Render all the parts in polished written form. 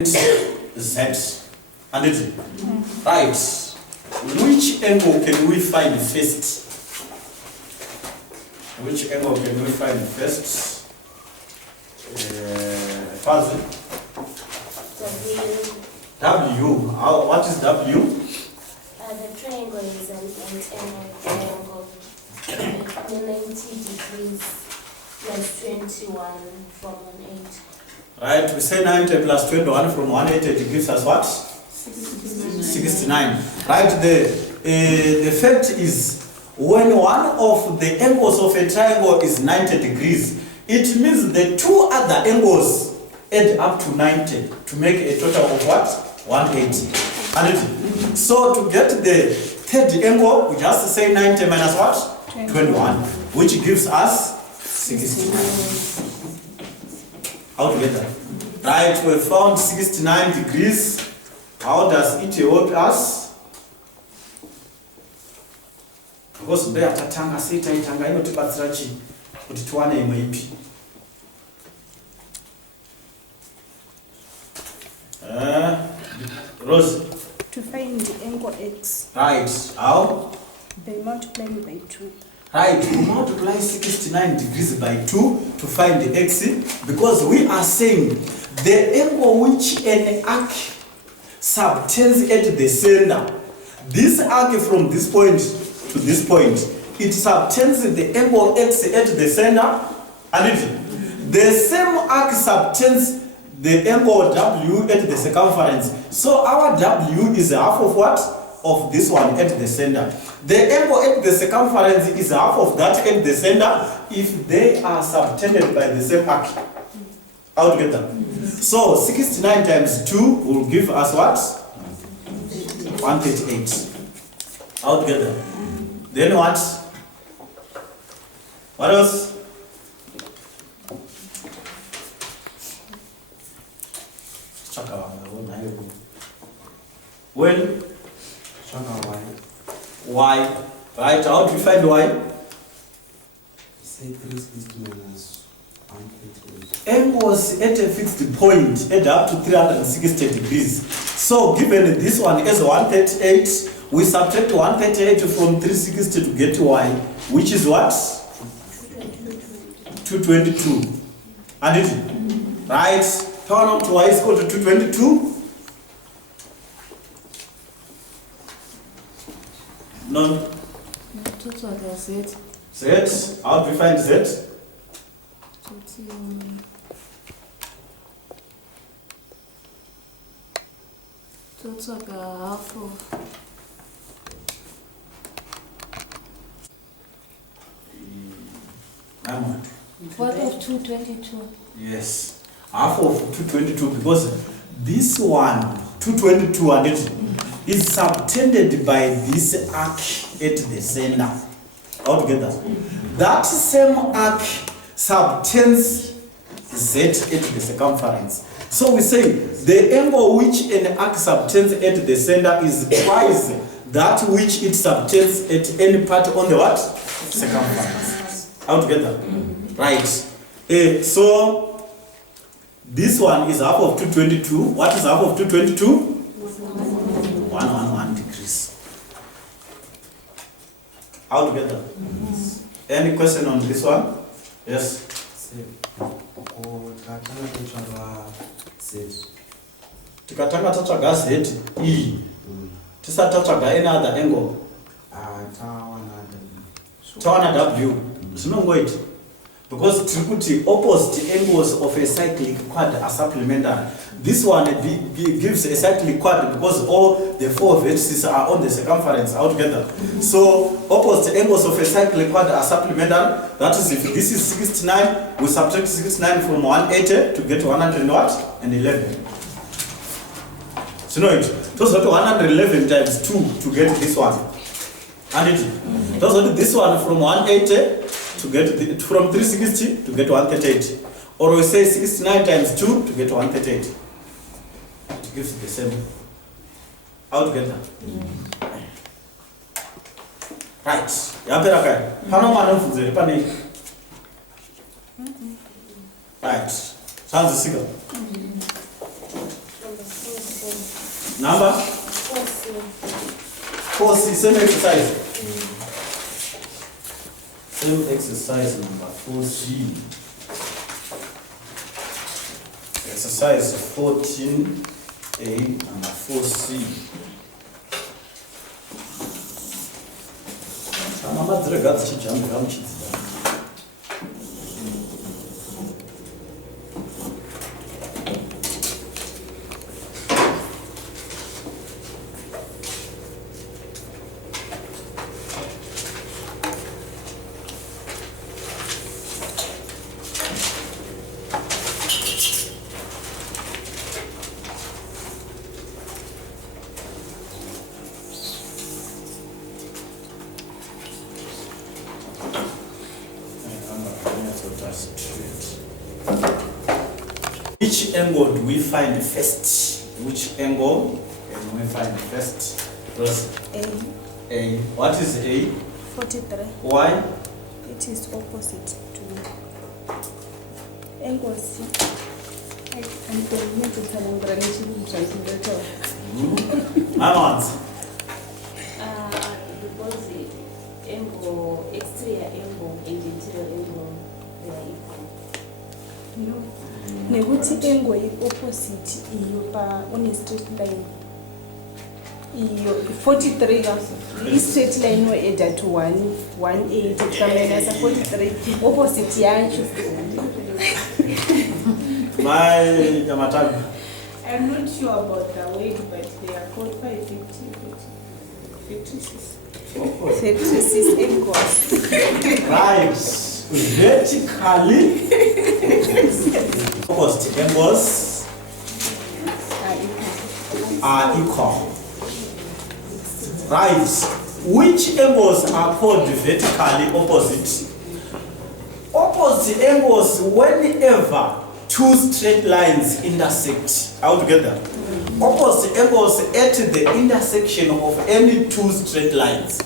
Z. And it right. Which angle can we find first? Which angle can we find first? Pfidze? W. What is W? The triangle is an angle triangle 90 degrees plus 21 from 180. Right, we say 90 plus 21 from 180, it gives us what? 69. Right, the fact is, when one of the angles of a triangle is 90 degrees, it means the two other angles add up to 90 to make a total of what? 180. And so to get the third angle, we just say 90 minus what? 21, which gives us 69. Altogether. Right, we found 69 degrees. How does it help us? Because they are tatanga sita itanga inotibatsira chi kuti tuwane imwe ipi. Rose. To find the angle x. Right. How? By multiplying by 2. Right, we multiply 69 degrees by 2 to find the x, because we are saying the angle which an arc subtends at the center. This arc from this point to this point, it subtends the angle x at the center, and the same arc subtends the angle w at the circumference. So our w is half of what? Of this one at the center. The angle at the circumference is half of that at the center if they are subtended by the same arc. Altogether. So 69 times 2 will give us what? 138. Altogether. Then what? What else? Well, y. Right, how do we find y? Say 360 minus 138. Angles at a fixed point add up to 360 degrees. So given this one as 138, we subtract 138 from 360 to get y, which is what? 222. And it, right, power up to y is equal to 222. No. Z. How do we find Z? Half of what of 222? Yes. Half of 222, because this one, 222, and it is subtended by this arc at the center. Altogether. That same arc subtends Z at the circumference. So we say the angle which an arc subtends at the center is twice that which it subtends at any part on the what? Circumference. Altogether. Right. So this one is half of 222. What is half of 222? 111 degrees. Altogether. Any question on this one? Yes. Tikatanga tatsvaga Z E. Tisati tatsvaga any other angle. Tawana W. Zvinongoita. Because trikuti opposite angles of a cyclic quad are supplementary. This one gives a cyclic quad because all the four vertices are on the circumference altogether. So opposite angles of a cyclic quad are supplementary. That is, if this is 69, we subtract 69 from 180 to get 100 and what? And 11. So no, it was 111 times 2 to get this one. And it was this one from 180 to get from 360 to get 138. Or we say 69 times 2 to get 138. It gives the same. Altogether. Right. Yapera kai. Pano mano Pfidze pane. Right. Sounds sicker. Number? 4C. 4C, same exercise. Same exercise number 4C. Exercise 14A, number 4C. Mama dregadzi chijambira muchidziro. Which angle do we find first? Which angle can we find first? First. A. What is A? 43. Why? It is opposite to angle C. I'm going to tell you that Because the angle, exterior angle and interior angle, they are equal. no. Nekuti angle opposite iyo pa on a straight line. Iyo 43 is straight line no add to 180 kamena 43 opposite yacho. My Yamatag. I'm not sure about the weight, but they are called 550. 36 angles. Right. Vertically. Opposite angles are equal. Right. Which angles are called vertically opposite? Opposite angles whenever two straight lines intersect. How to get that? Opposite angles at the intersection of any two straight lines.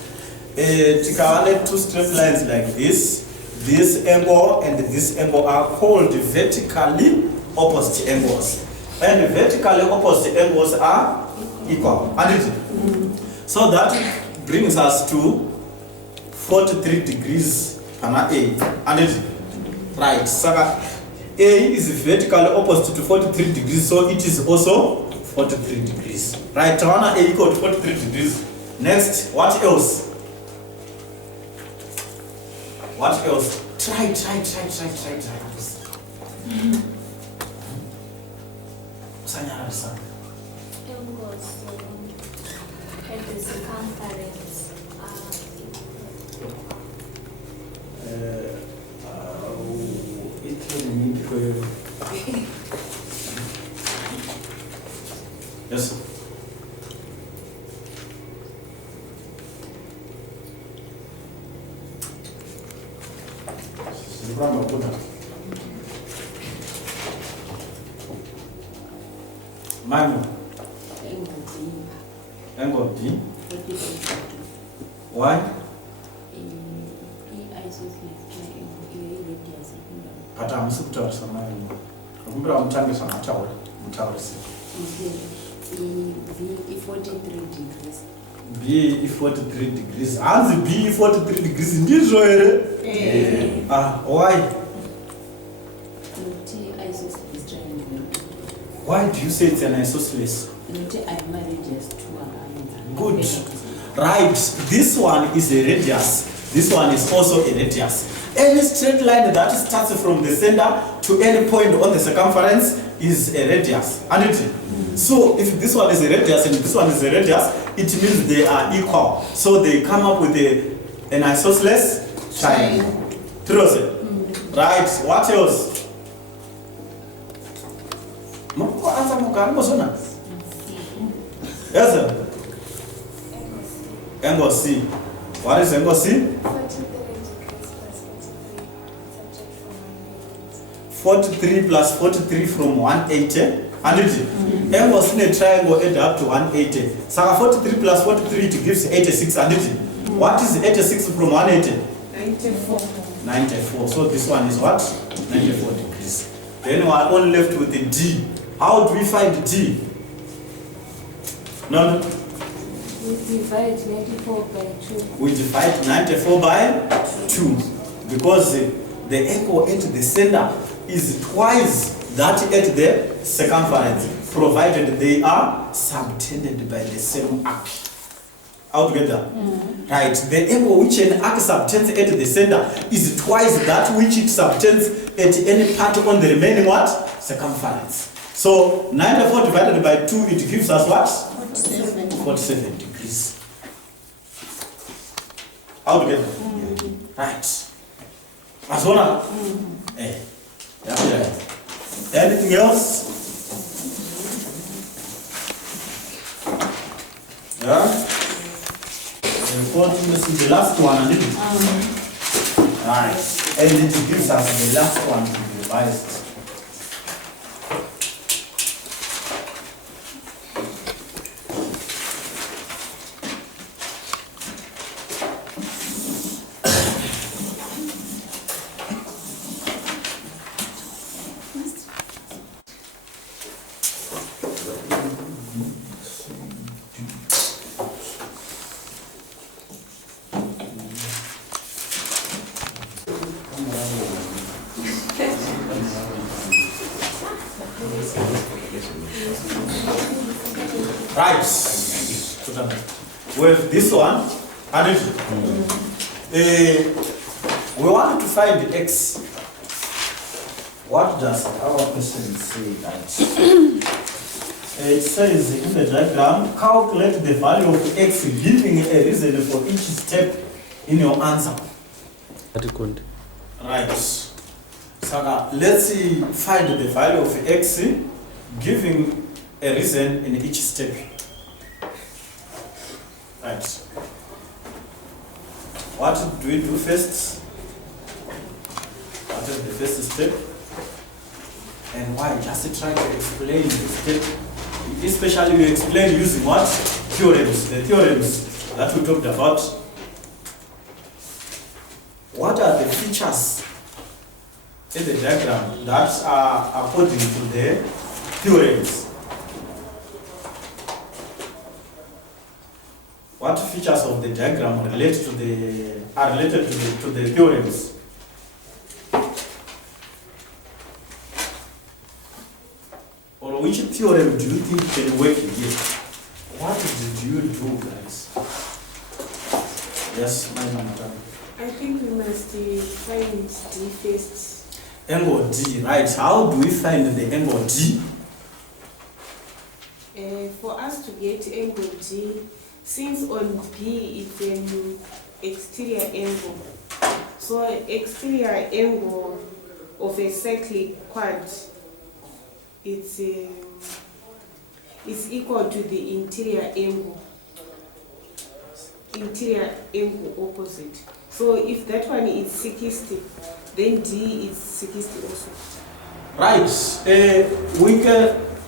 Two straight lines like this angle and this angle are called vertically opposite angles. And vertically opposite angles are equal. So that brings us to 43 degrees ana A. Right. So A is vertically opposite to 43 degrees, so it is also 43 degrees. Right, Tawana A equal to 43 degrees. Next, what else? What else? Try. Sanyarasa. Angles at the circumference are Yes. Manu. Angle D. Why? But I'm super to some. I'm telling some tower. B 43 degrees. B 43 degrees. As B 43 degrees in this way. Why? Why do you say it's an isosceles? Good. Right. This one is a radius. This one is also a radius. Any straight line that starts from the center to any point on the circumference is a radius. So if this one is a radius and this one is a radius, it means they are equal. So they come up with an isosceles triangle. Right. What else? Yes, sir. Angle C. What is angle C? 43 plus 43 from 180. Angle C in a triangle add up to 180. So 43 plus 43 it gives 86. What is 86 from 180? 94. 94. So this one is what? 94 degrees. Then we are all left with the D. How do we find D? No, We divide 94 by 2. we divide 94 by 2 because the angle at the center is twice that at the circumference, provided they are subtended by the same arc. Altogether. Right, the angle which an arc subtends at the center is twice that which it subtends at any part on the remaining what? Circumference. So 94 divided by 2, it gives us what? 47 degrees. Altogether. Right. As well. Yeah. Anything else? Yeah. The last one, isn't it? Right. And it gives us the last one to be revised. Right. With this one, and we want to find the x. What does our question say that? It says in the diagram, calculate the value of x giving a reason for each step in your answer. Right. So now let's find the value of x giving a reason in each step. Right. What do we do first? What is the first step? And why? Just try to explain the step. Especially we explain using what? Theorems. The theorems that we talked about. What are the features in the diagram that are according to the theorems? What features of the diagram are related to the theorems? Or which theorem do you think can work here? What did you do, guys? Yes, my madam. I think we must find D first. Angle D, right? How do we find the angle D? For us to get angle D, since on B it's an exterior angle, so exterior angle of a cyclic quad, it's equal to the interior angle opposite. So if that one is 60, then D is 60 also. Right.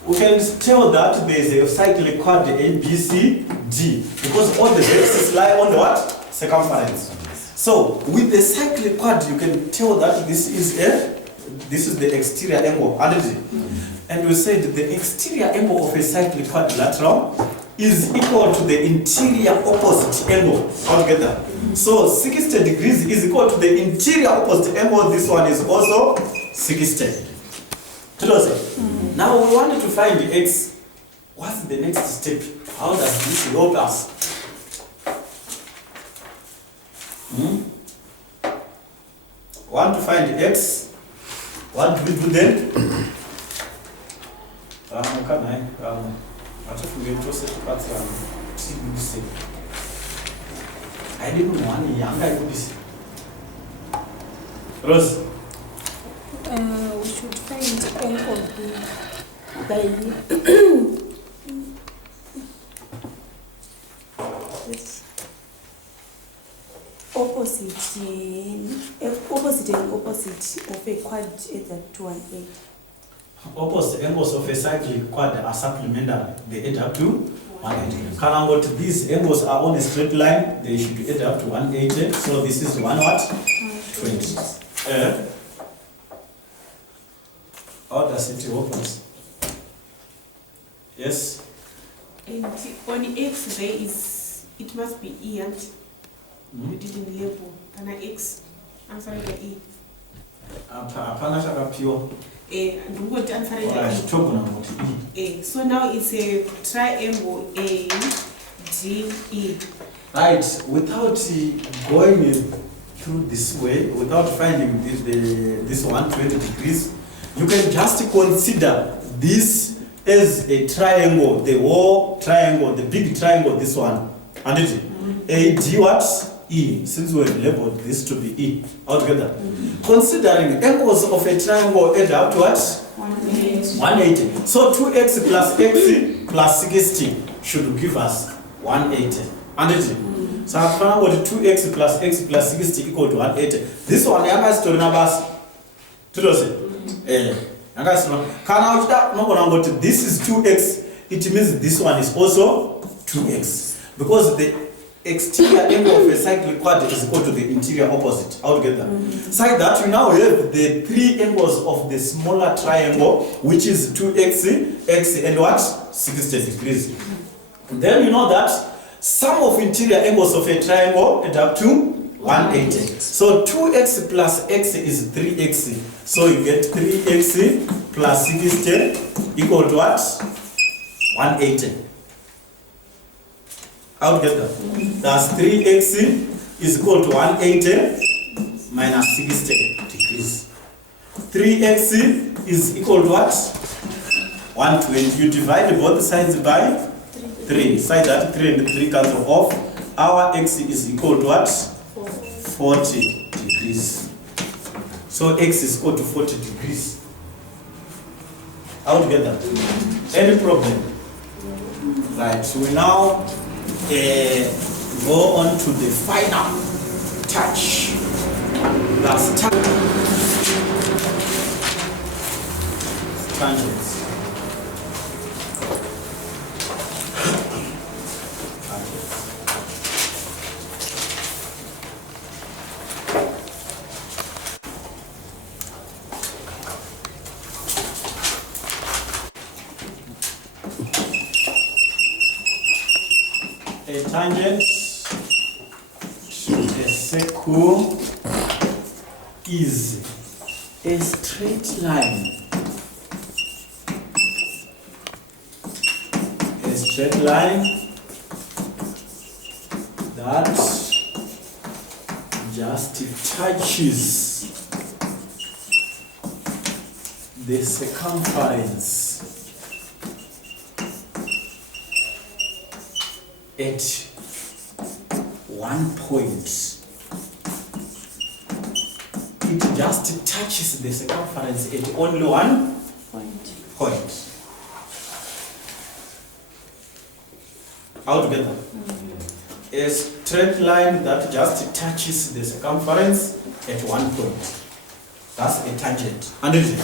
We can tell that there is a cyclic quad A, B, C, D, because all the vertices lie on the what? Circumference. So with the cyclic quad, you can tell that this is the exterior angle, and we said the exterior angle of a cyclic quadrilateral is equal to the interior opposite angle altogether. So 60 degrees is equal to the interior opposite angle. This one is also 60. Now we wanted to find the x. What's the next step? How does this help us? Want to find the x? What do we do then? I didn't want a younger Rose. We should find angle B by this opposite and opposite of a quad is at 1A. Opposite angles of a cyclic quad are supplementary. They add up to 180. Kalangot, these angles are on a straight line. They should add up to 180. So this is 1 what? 20. How does it work? Yes? And on X there is, it must be E, and you didn't label. Can I X? Answer the E. Hapana chakapiwa. And what answer the Alright, E? togona kuti E. So now it's a triangle A, D, E. Right, without going through this way, without finding this 120 degrees, you can just consider this as a triangle, the whole triangle, the big triangle, this one. And it AD what? E, since we have labeled this to be E altogether. Considering angles of a triangle add up to what? 180. So 2x plus x plus 60 should give us 180. And it so I found what 2x plus x plus 60 equal to 180. This one, I must tell numbers. This is 2x, it means this one is also 2x. Because the exterior angle of a cyclic quadrant is equal to the interior opposite altogether. So that we now have the three angles of the smaller triangle, which is 2x, x, and what? 60 degrees. Then you know that sum of interior angles of a triangle add up to 180. So 2x plus x is 3x. So you get 3x plus 60 equal to what? 180. I'll get that. That's 3x is equal to 180 minus 60 degrees. 3x is equal to what? 120. You divide both sides by 3. Side that 3 and 3 cancel off. Our x is equal to what? 40 degrees. So x is equal to 40 degrees. How to get that? Any problem? Right, so we now go on to the final touch. That's tangents. A tangent to a circle is a straight line. A straight line that just touches the circumference at one point. It just touches the circumference at only one point. Altogether. A straight line that just touches the circumference at one point. That's a tangent. Understand?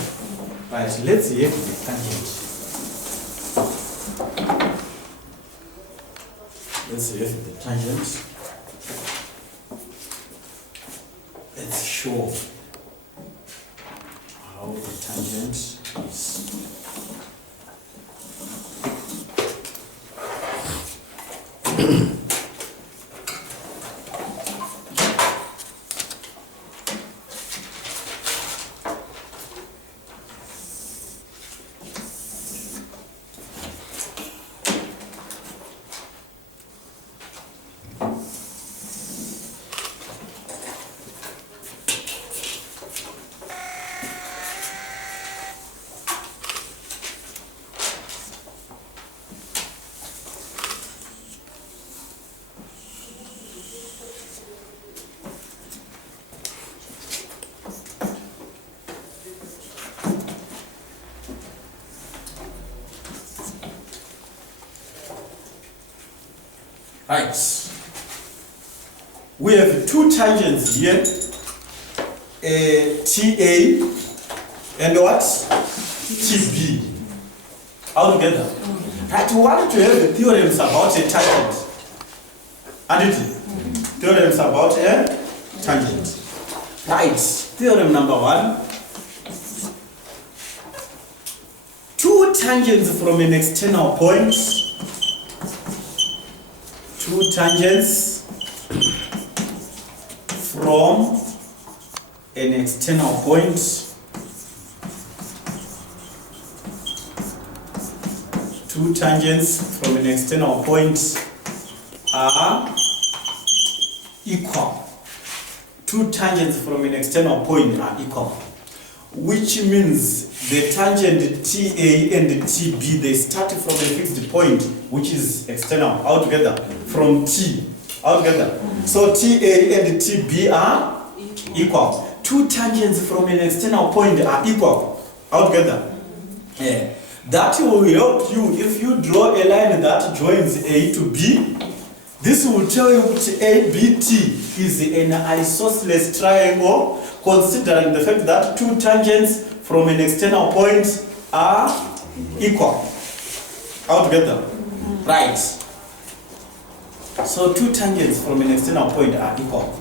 Right, let's see the tangent. Let's see the tangent. Let's show how the tangent is. Right. We have two tangents here, TA and what? TB. All together. Right, we wanted to have the theorems about a tangent. And it is. Theorems about a tangent. Right. Theorem number 1. Two tangents from an external point two tangents from an external point. Two tangents from an external point are equal. Two tangents from an external point are equal, which means the tangent TA and TB, they start from a fixed point, which is external, altogether, from T, altogether. So TA and TB are equal. Two tangents from an external point are equal, altogether. Yeah. That will help you if you draw a line that joins A to B. This will tell you that ABT is an isosceles triangle, considering the fact that two tangents from an external point are equal altogether. Right. So two tangents from an external point are equal.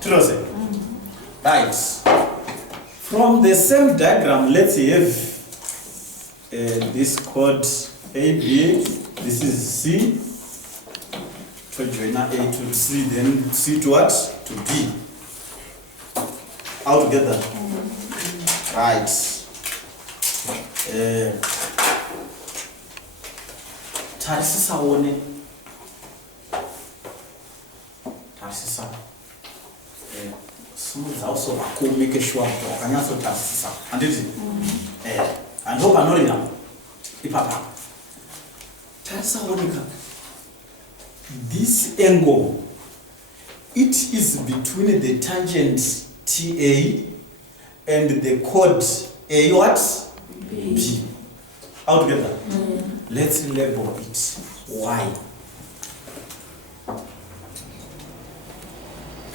True. Right. From the same diagram, let's have this code AB, this is C, to join A to C, then C to what? To B. All together. Right. Tarisisa one. Tarisisa. Smooth also make sure to Kanyaso Tarisisa. And it and hope I know it now. Ipapa. Tarisa Wonika. This angle, it is between the tangent TA and the chord A what? B. Altogether. Let's label it Y.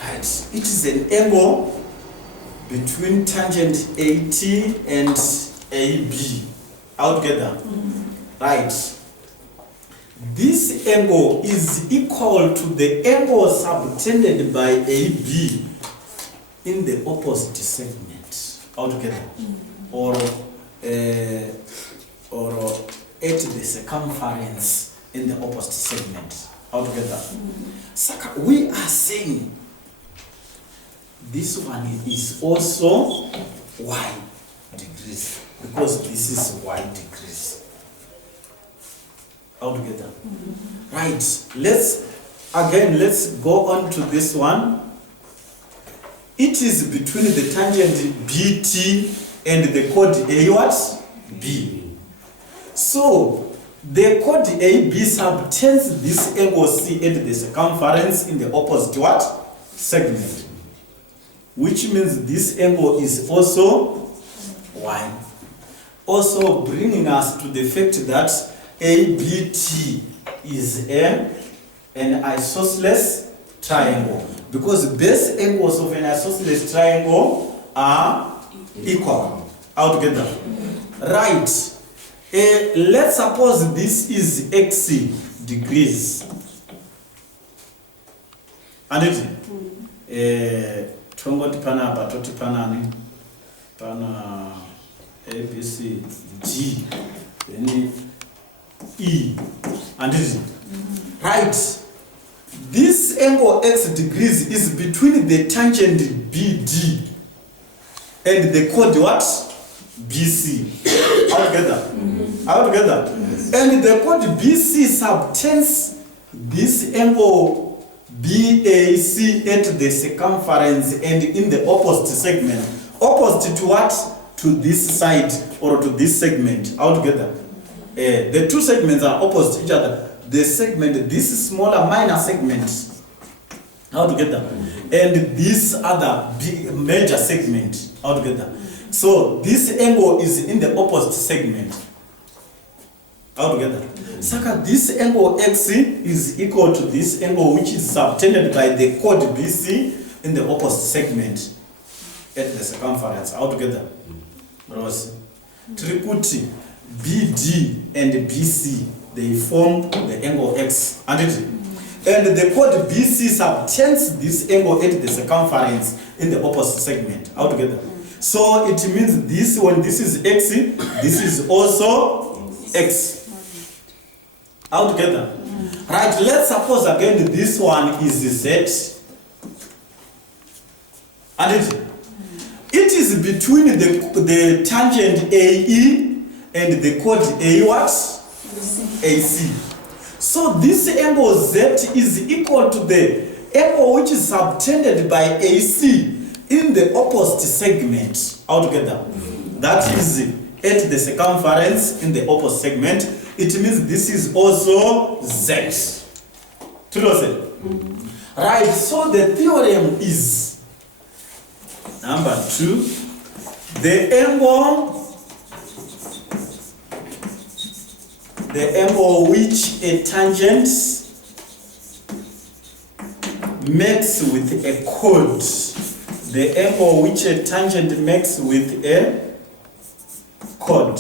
Right. It is an angle between tangent AT and AB. Altogether. Right. This angle is equal to the angle subtended by AB in the opposite segment altogether, or at the circumference in the opposite segment altogether. So we are saying this one is also y degrees, because this is y degrees. Altogether. Right. Let's go on to this one. It is between the tangent BT and the chord A what? B. So the chord AB subtends this angle C at the circumference in the opposite what? Segment. Which means this angle is also y. Also bringing us to the fact that ABT is an isosceles triangle, because base angles of an isosceles triangle are equal altogether. Right. Let's suppose this is x degrees. And it tongoti pana batoti pana pana ABC G, then E, and it is right. This angle x degrees is between the tangent BD and the chord what? BC. Altogether. Altogether. And the chord BC subtends this angle BAC at the circumference and in the opposite segment. Opposite to what? To this side or to this segment. Altogether. The two segments are opposite each other. The segment, this smaller minor segment, altogether, and this other big major segment altogether. So this angle is in the opposite segment altogether. So this angle x is equal to this angle which is subtended by the chord BC in the opposite segment at the circumference altogether. Trikuti BD and BC, they form the angle x, and the chord BC subtends this angle at the circumference in the opposite segment altogether. So it means this, when this is x, this is also x altogether. Right, let's suppose again this one is Z. And it is between the tangent AE and the chord A what? AC. So this angle Z is equal to the angle which is subtended by AC in the opposite segment altogether. That is at the circumference in the opposite segment. It means this is also Z. Right, so the theorem is number 2, the angle which a tangent makes with a chord, the angle which a tangent makes with a chord,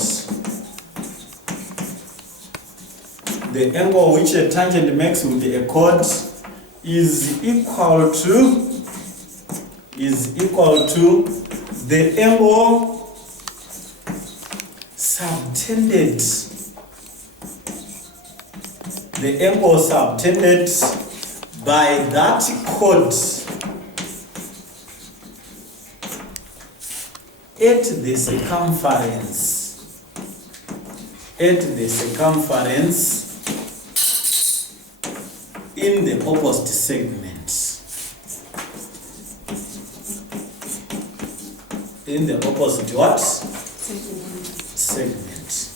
the angle which a tangent makes with a chord is equal to the angle subtended, by that chord at the circumference in the opposite segment. In the opposite what? Segment.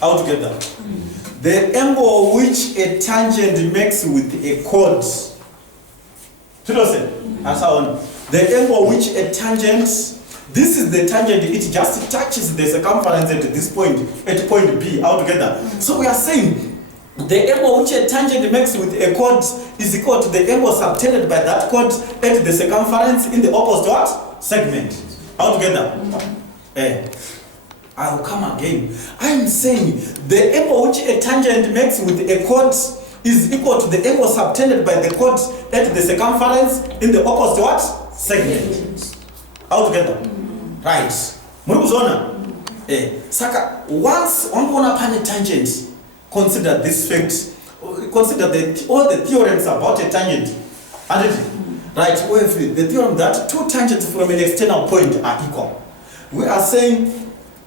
Altogether. The angle which a tangent makes with a chord. The angle which a tangent, this is the tangent, it just touches the circumference at this point, at point B altogether. So we are saying the angle which a tangent makes with a chord is equal to the angle subtended by that chord at the circumference in the opposite what? Segment. Altogether. I will come again. I am saying the angle which a tangent makes with a chord is equal to the angle subtended by the chord at the circumference in the opposite what? Segment. Altogether. Right. Murikuzona. Saka, once one pane tangent, consider this fact. Consider all the theorems about a tangent. Right, the theorem that two tangents from an external point are equal. We are saying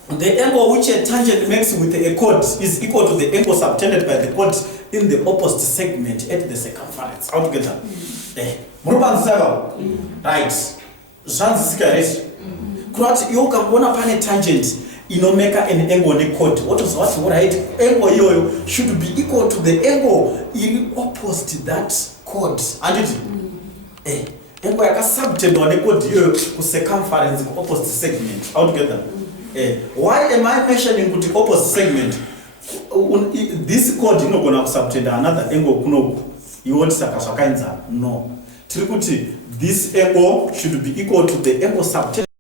the angle which a tangent makes with a chord is equal to the angle subtended by the chord in the opposite segment at the circumference. Altogether. Right. You can go up a tangent. Make an angle on a chord. What right? Angle should be equal to the angle opposite that chord. Angle like a subtend on a chord circumference opposite segment altogether. Why am I mentioning the opposite segment? This chord is not going to subtend another angle. You want to no. This angle should be equal to the angle subtended.